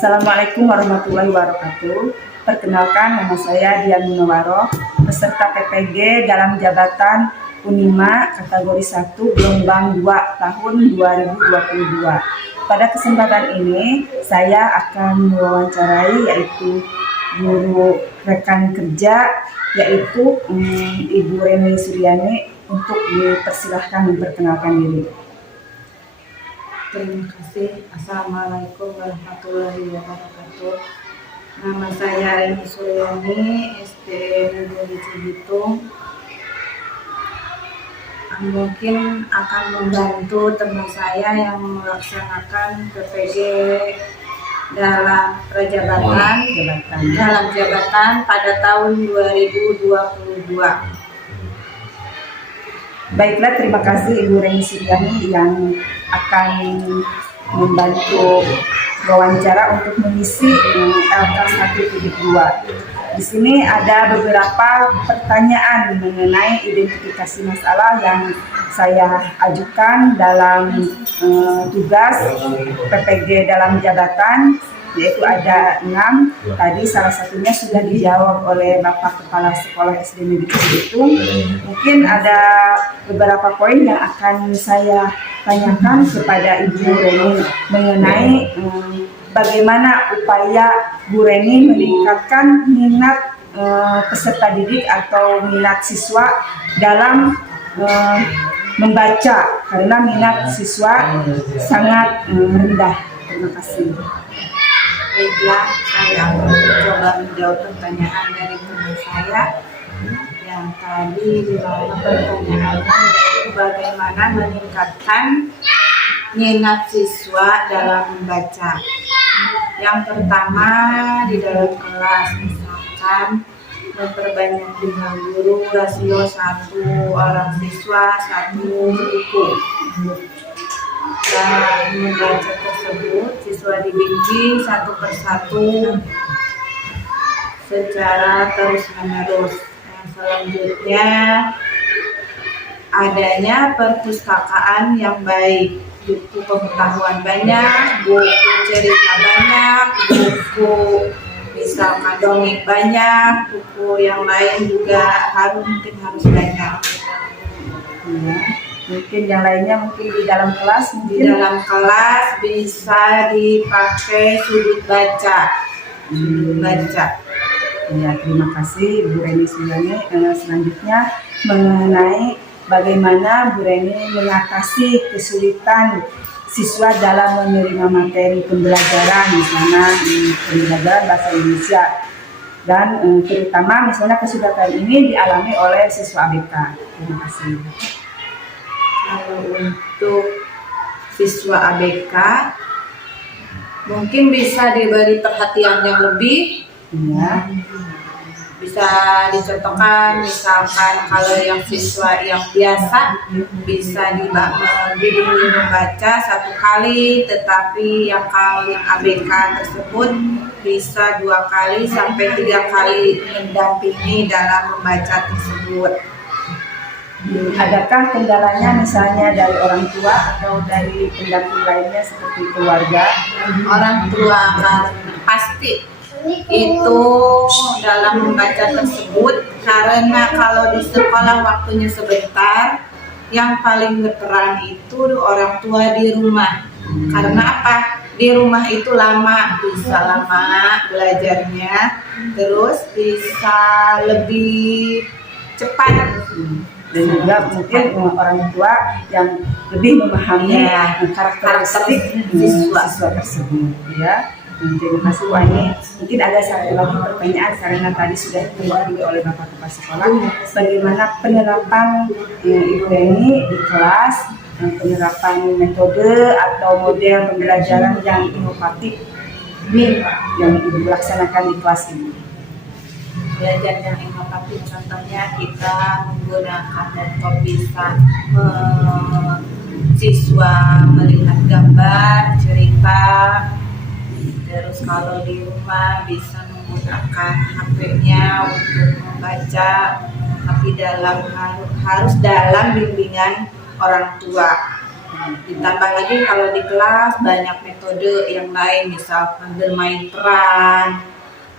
Assalamualaikum warahmatullahi wabarakatuh. Perkenalkan, nama saya Dian Munawwaroh, peserta PPG dalam jabatan Unima kategori 1 gelombang 2 tahun 2022. Pada kesempatan ini saya akan mewawancarai yaitu guru rekan kerja yaitu Ibu Reni Suryani untuk dipersilahkan memperkenalkan diri. Terima kasih. Assalamualaikum warahmatullahi wabarakatuh. Nama saya Reni Suryani, SD Negeri Cibitung. Mungkin akan membantu teman saya yang melaksanakan PPG dalam jabatan pada tahun 2022. Baiklah, terima kasih Ibu Reni Suryani yang akan membantu wawancara untuk mengisi LK 172. Di sini ada beberapa pertanyaan mengenai identifikasi masalah yang saya ajukan dalam tugas PPG dalam jabatan, yaitu ada 6. Tadi salah satunya sudah dijawab oleh Bapak Kepala Sekolah SD Negeri Cibitung. Mungkin ada beberapa poin yang akan saya tanyakan kepada Ibu Reni mengenai bagaimana upaya Bu Reni meningkatkan minat peserta didik atau minat siswa dalam membaca, karena minat siswa sangat rendah. Terima kasih. Baiklah, saya akan mencoba menjawab pertanyaan dari teman saya yang tadi di mana pertanyaannya yaitu bagaimana meningkatkan minat siswa dalam membaca. Yang pertama, di dalam kelas misalkan memperbanyak jumlah guru, rasio 1 orang siswa 1 buku. Dan membaca tersebut siswa dibimbing satu persatu secara terus-menerus. Yang selanjutnya adanya perpustakaan yang baik, buku pengetahuan banyak, buku cerita banyak, buku misalkan dongeng banyak, buku yang lain juga mungkin harus banyak. Mungkin yang lainnya mungkin di dalam kelas, bisa dipakai sudut baca. Ya, terima kasih Bu Reni Suryani. Selanjutnya mengenai bagaimana Bu Reni mengatasi kesulitan siswa dalam menerima materi pembelajaran, misalnya pembelajaran bahasa Indonesia, dan terutama misalnya kesulitan ini dialami oleh siswa ABK. Terima kasih. Kalau untuk siswa ABK mungkin bisa diberi perhatian yang lebih, bisa dicontohkan misalkan kalau yang siswa yang biasa bisa dibimbing membaca 1 kali, tetapi kalau yang ABK tersebut bisa 2 kali sampai 3 kali mendampingi dalam membaca tersebut. Adakah kendalanya misalnya dari orang tua atau dari pendamping lainnya seperti keluarga? Orang tua pasti itu dalam membaca tersebut, karena kalau di sekolah waktunya sebentar, yang paling berperan itu orang tua di rumah. Karena apa? Di rumah itu bisa lama belajarnya, terus bisa lebih cepat. Dan juga mungkin orang tua yang lebih memahami karakteristik siswa tersebut, ya. Terima kasih Bu Ani. Mungkin ada satu lagi pertanyaan karena tadi sudah diwakili oleh Bapak Kepala Sekolah. Bagaimana penerapan Ibu Reni di kelas, penerapan metode atau model pembelajaran yang inovatif yang Ibu laksanakan di kelas ini? Belajar yang inovatif, contohnya kita menggunakan laptop, bisa siswa melihat gambar, cerita. Terus kalau di rumah bisa menggunakan HP-nya untuk membaca, tapi harus dalam bimbingan orang tua. Ditambah lagi kalau di kelas banyak metode yang lain, misalkan bermain peran,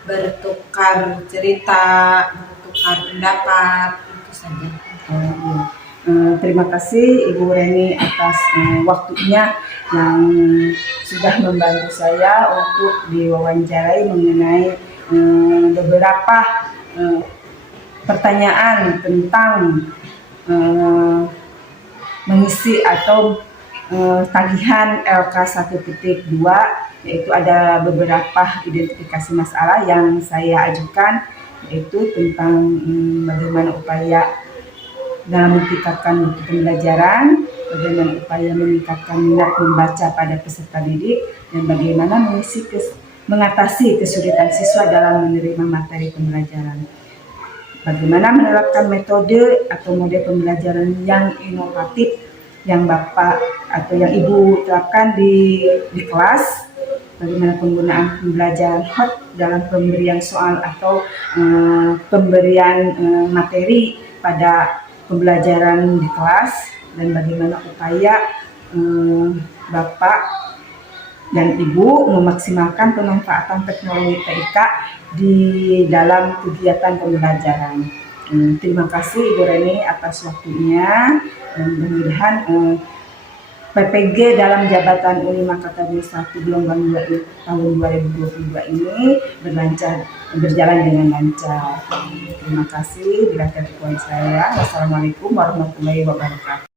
bertukar cerita, bertukar pendapat, itu saja. Iya. Terima kasih Ibu Reni atas waktunya yang sudah membantu saya untuk diwawancarai mengenai beberapa pertanyaan tentang mengisi atau tagihan LK 1.2, yaitu ada beberapa identifikasi masalah yang saya ajukan, yaitu tentang bagaimana upaya dalam meningkatkan mutu pembelajaran, bagaimana upaya meningkatkan minat membaca pada peserta didik, dan bagaimana mengatasi kesulitan siswa dalam menerima materi pembelajaran. Bagaimana menerapkan metode atau model pembelajaran yang inovatif yang Bapak atau yang Ibu terapkan di kelas, bagaimana penggunaan pembelajaran hot dalam pemberian soal atau pemberian materi pada pembelajaran di kelas, dan bagaimana upaya Bapak dan Ibu memaksimalkan pemanfaatan teknologi TIK di dalam kegiatan pembelajaran. Terima kasih Ibu Reni atas waktunya, dan mudah-mudahan PPG dalam jabatan Unima Kata 1 gelombang 2 tahun 2022 ini berjalan dengan lancar. Terima kasih. Bila terkuat saya. Wassalamualaikum warahmatullahi wabarakatuh.